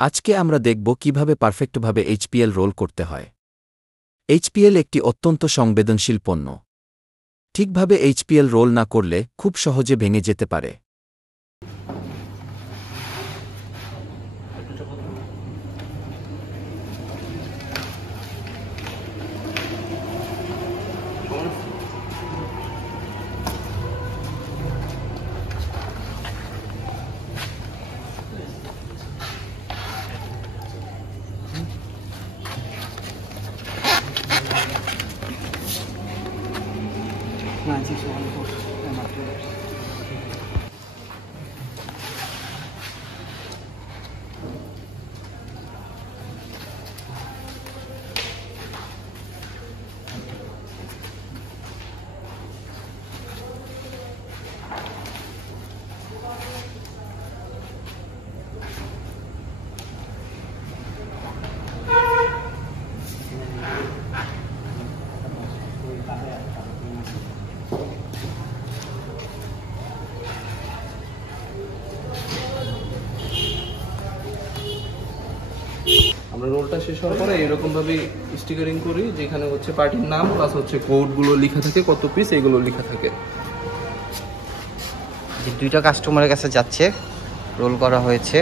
আজকে আমরা দেখব কিভাবে পারফেক্টভাবে এইচপিএল রোল করতে হয়। এইচপিএল একটি অত্যন্ত সংবেদনশীল পণ্য। ঠিকভাবে এইচপিএল রোল না করলে খুব সহজে ভেঙে যেতে পারে। আমরা রোলটা শেষ হওয়ার পরে এরকম ভাবে স্টিকারিং করি, যেখানে হচ্ছে পার্টির নাম প্লাস হচ্ছে কোডগুলো লেখা থাকে, কত পিস এগুলো লেখা থাকে। দুইটা কাস্টমারের কাছে যাচ্ছে, রোল করা হয়েছে।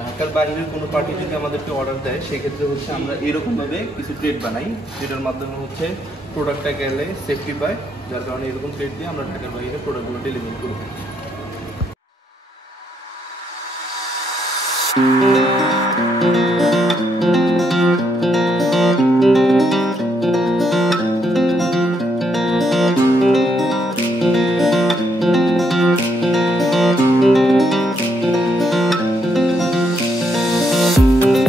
ঢাকার বাইরের কোনো পার্টি যদি আমাদেরকে অর্ডার দেয়, সেক্ষেত্রে হচ্ছে আমরা এরকমভাবে কিছু প্লেট বানাই, যেটার মাধ্যমে হচ্ছে প্রোডাক্টটা গেলে সেফটি পায়, যার কারণে এরকম প্লেট দিয়ে আমরা ঢাকার বাইরে প্রোডাক্টগুলো ডেলিভারি করি।